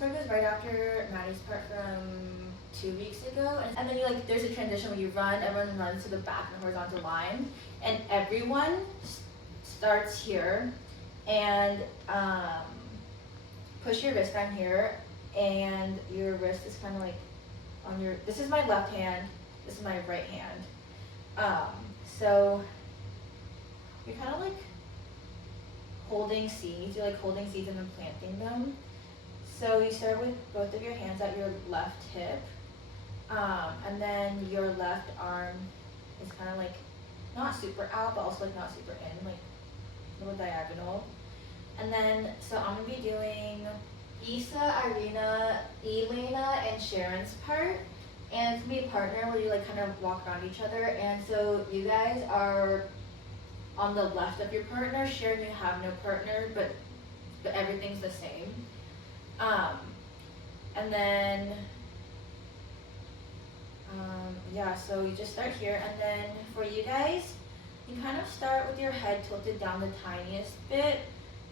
part goes right after Maddie's part from 2 weeks ago. And then you like, there's a transition where you run, everyone runs to the back in a horizontal line. And everyone starts here and push your wrist down here. And your wrist is kind of like on your, this is my left hand, this is my right hand. So you're kind of like holding seeds, you're like holding seeds and then planting them. So you start with both of your hands at your left hip, and then your left arm is kind of like not super out, but also like not super in, like a little diagonal. And then, so I'm gonna be doing Isa, Irina, Elena, and Sharon's part. And it's gonna be a partner where you like kind of walk around each other. And so you guys are on the left of your partner. Sharon, you have no partner, but everything's the same. And then, yeah, so you just start here. And then for you guys, you kind of start with your head tilted down the tiniest bit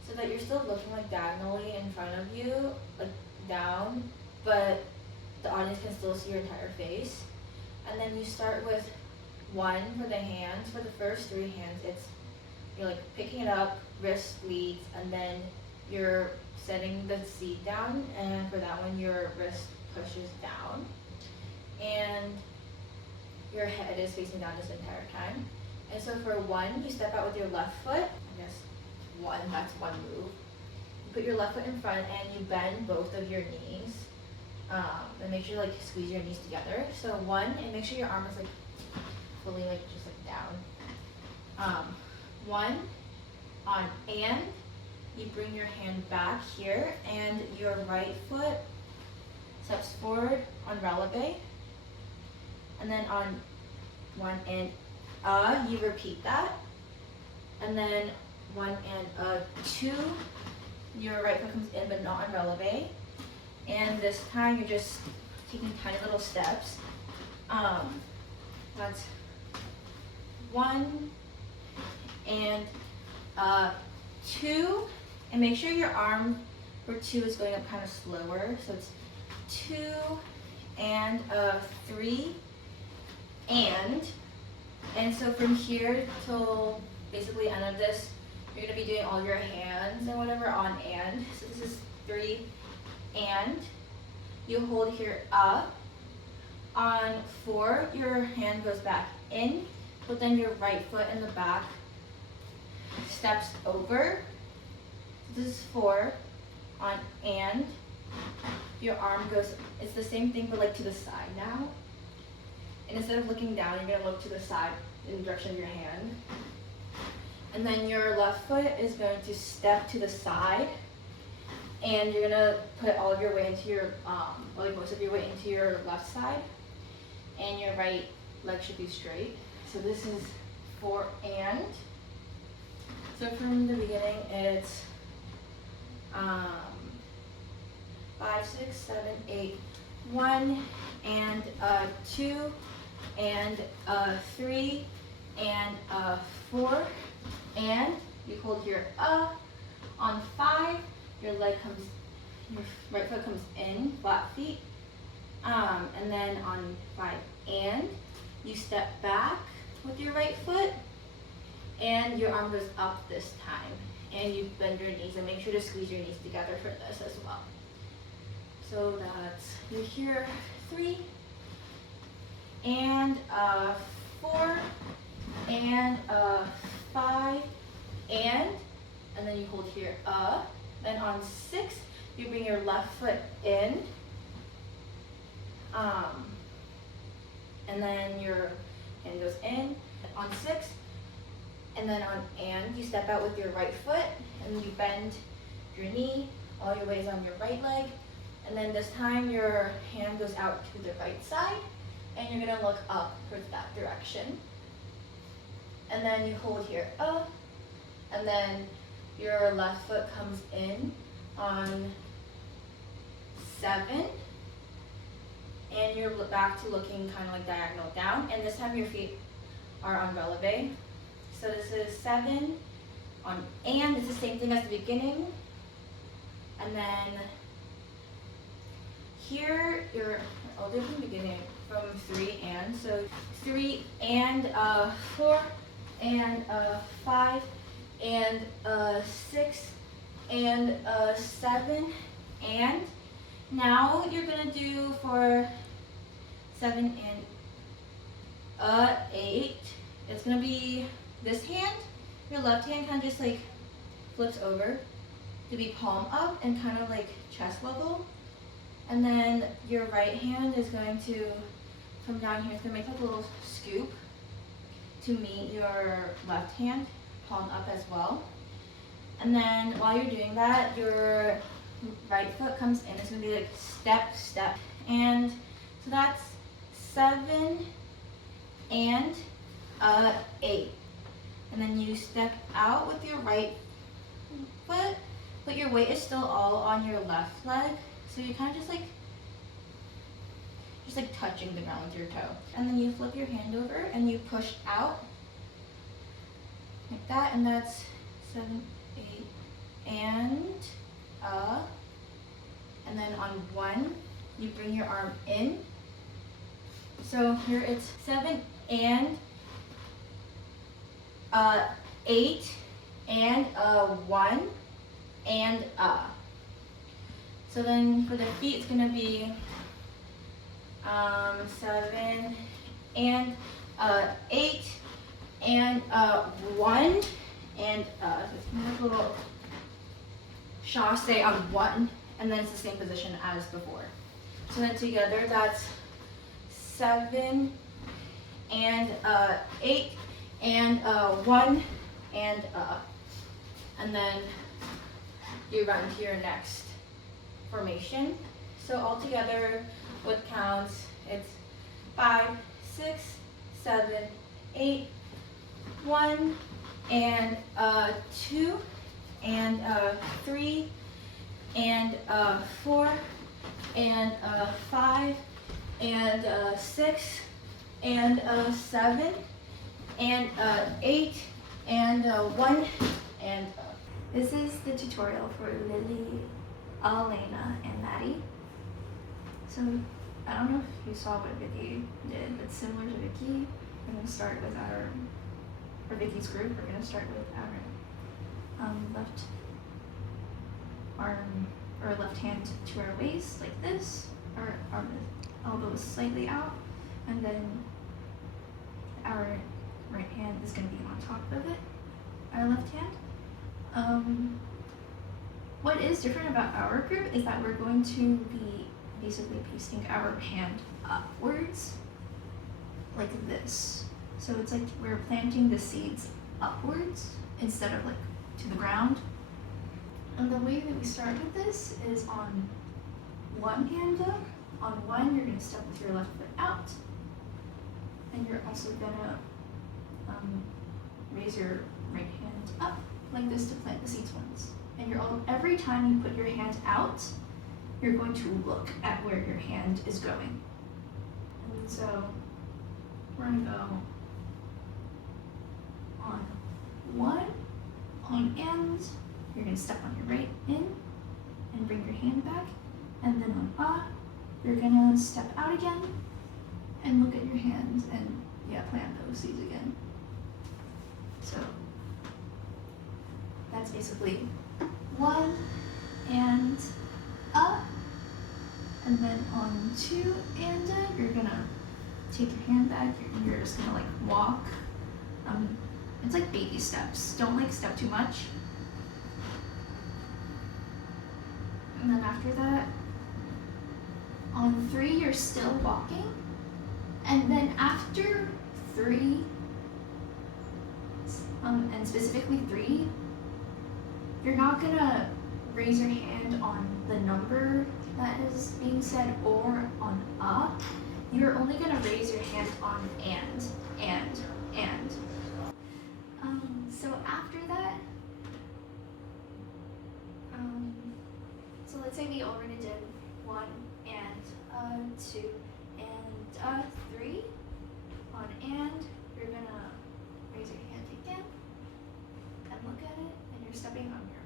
so that you're still looking like diagonally in front of you, like down, but the audience can still see your entire face. And then you start with 1 for the hands. For the first 3 hands, you're like picking it up, wrist leads, and then you're setting the seat down, and for that one your wrist pushes down. And your head is facing down this entire time. And so for 1, you step out with your left foot. I guess 1, that's 1 move. You put your left foot in front and you bend both of your knees. And make sure you like squeeze your knees together. So 1, and make sure your arm is like fully like just like down. 1 on, and you bring your hand back here and your right foot steps forward on releve. And then on 1 and you repeat that. And then 1 and 2, your right foot comes in but not on releve. And this time you're just taking tiny little steps. That's 1 and 2, and make sure your arm for 2 is going up kind of slower. So it's 2 and 3 and so from here till basically end of this, you're gonna be doing all your hands and whatever on and. So this is 3 and you hold here up. On 4, your hand goes back in, but then your right foot in the back steps over. This is 4 on and your arm goes, it's the same thing but like to the side now. And instead of looking down, you're gonna look to the side in the direction of your hand. And then your left foot is going to step to the side, and you're gonna put all of your weight into your, like most of your weight into your left side, and your right leg should be straight. So this is 4 and. So from the beginning, it's 5, 6, 7, 8, 1 and 2 and 3 and 4, and you hold your on 5, your right foot comes in, flat feet, and then on 5 and you step back with your right foot and your arm goes up this time, and you bend your knees, and make sure to squeeze your knees together for this as well. So that's, you're here 3 and 4 and 5 and then you hold here then on 6 you bring your left foot in, and then your hand goes in on 6, and then on and you step out with your right foot and you bend your knee, all your weight is on your right leg. And then this time your hand goes out to the right side and you're gonna look up towards that direction. And then you hold here up, and then your left foot comes in on 7, and you're back to looking kind of like diagonal down, and this time your feet are on releve. So this is 7 on and, it's the same thing as the beginning, and then here, I'll do from the beginning, from 3 and. So 3 and 4 and 5 and 6 and 7 and. Now you're gonna do for 7 and 8. It's gonna be this hand. Your left hand kind of just like flips over to be palm up and kind of like chest level. And then your right hand is going to come down here. It's gonna make like a little scoop to meet your left hand, palm up as well. And then while you're doing that, your right foot comes in. It's gonna be like step, step. And so that's 7 and 8. And then you step out with your right foot, but your weight is still all on your left leg. So you're kind of just like touching the ground with your toe. And then you flip your hand over and you push out like that, and that's 7, 8, and then on 1, you bring your arm in. So here it's 7 and 8 and 1 and So then for the feet, it's gonna be 7 and 8 and 1 and so it's gonna have a little chasse on 1, and then it's the same position as before. So then together that's 7 and 8 and 1 and then you run to your next formation. So altogether with counts, it's 5, 6, 7, 8, 1 and 2 and 3 and 4 and 5 and 6 and 7 and 8 and 1 and This is the tutorial for Lily, Elena, and Maddie. So I don't know if you saw what Vicky did, but similar to Vicky, we're going to start with for Vicky's group, we're going to start with our left arm or left hand to our waist like this, our elbows slightly out, and then our right hand is going to be on top of it, our left hand. What is different about our group is that we're going to be basically pasting our hand upwards like this. So it's like we're planting the seeds upwards instead of like to the ground. And the way that we start with this is on one hand up. On one, you're going to step with your left foot out, and you're also going to raise your right hand up like this to plant the seeds once. And every time you put your hand out, you're going to look at where your hand is going. And so we're going to go on one, on and, you're going to step on your right in and bring your hand back. And then on you're going to step out again and look at your hand and plant those seeds again. So that's basically one and up, and then on two and you're gonna take your hand back. You're just gonna like walk. It's like baby steps. Don't like step too much. And then after that, on three, you're still walking, and then after three, and specifically 3, you're not gonna raise your hand on the number that is being said or on up. You're only gonna raise your hand on and. So after that, so let's say we already did 1 and 2 and 3 on and. You're gonna raise your hand again and look at it, and you're stepping on your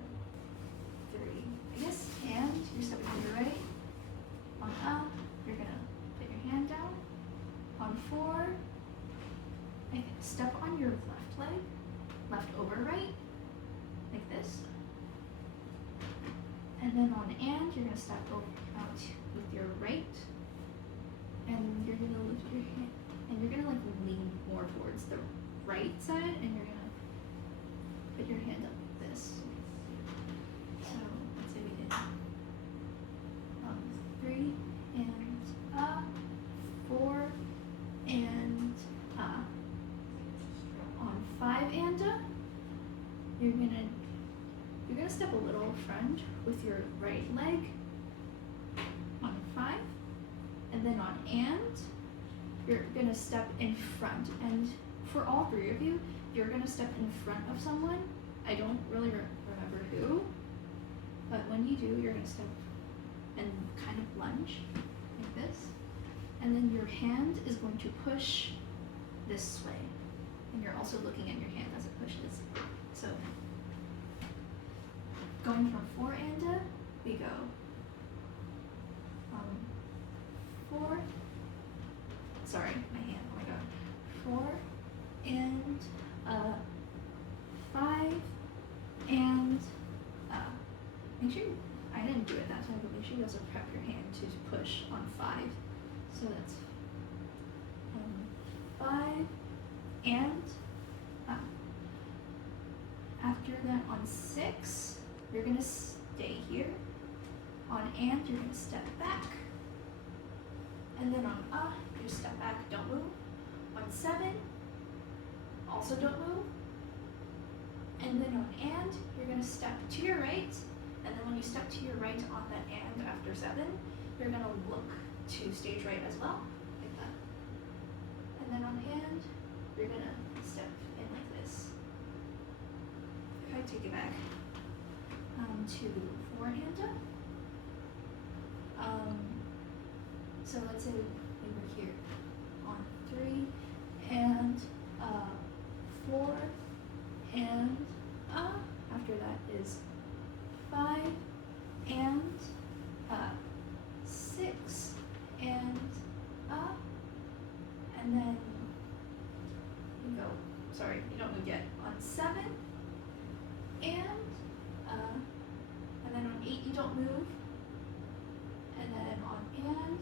3. I guess, and you're stepping on your right, on left leg, left over right, like this. And then on and, you're gonna step out with your right, and you're gonna lift your hand, and you're gonna like lean more towards the right side, and you're gonna put your hand up like this. So let's say we did 3 and 4 and on 5 and you're gonna step a little front with your right leg on 5, and then on and you're gonna step in front, and for all 3 of you, you're gonna step in front of someone. I don't really remember who, but when you do, you're gonna step and kind of lunge like this, and then your hand is going to push this way, and you're also looking at your hand as it pushes. So going from 4 and we go 4, sorry, my hand, oh my god, 4 and 5 and make sure, I didn't do it that time, but make sure you also prep your hand to push on 5. So that's 5 and after that on 6, you're gonna stay here. On and, you're gonna step back. And then on you step back, don't move. On 7, also don't move. And then on and, you're gonna step to your right. And then when you step to your right on that and after 7, you're gonna look to stage right as well, like that. And then on and, you're gonna step in like this. If I take it back to 4 and so let's say we were here on 3 and 4 and after that is 5 and 6 and then you go, sorry, you don't move yet, on 7 and then on 8 you don't move, and then on and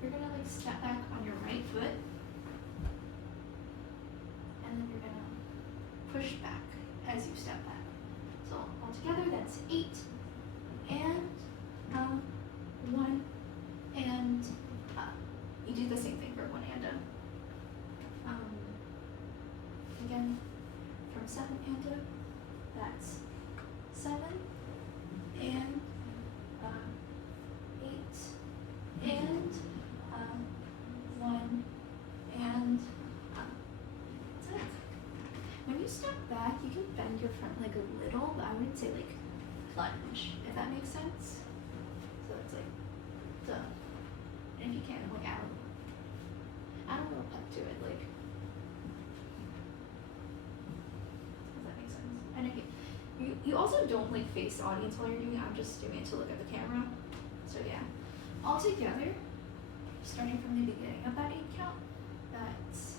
you're gonna like step back on your right foot, and then you're gonna push back as you step back. So altogether that's 8 and 1 and you do the same thing for 1 and again from 7 and that's 7 and 8 and 1 and that's it. When you step back, you can bend your front leg a little, but I would say like lunge, if that makes sense. So it's like duh. And if you can, like add a little pep to it, like. Does that make sense? And you also don't like face the audience while you're doing it. I'm just doing it to look at the camera. So yeah, all together, starting from the beginning of that 8 count, that's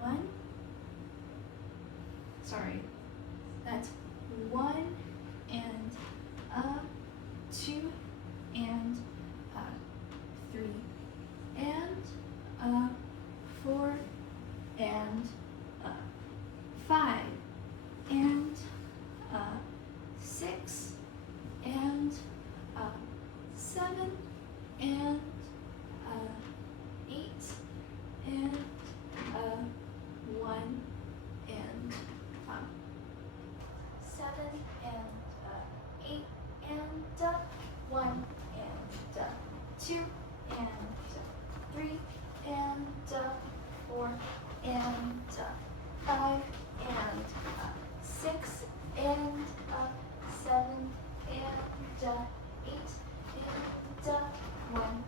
1. Sorry, that's 1 and 2 and 3 and 4 and 5 and 6 and 7 and 8 and 1 and 7 and 8 and 1 and 2 and 3 and 4 and 5 and 6 and 7 and 8 and 1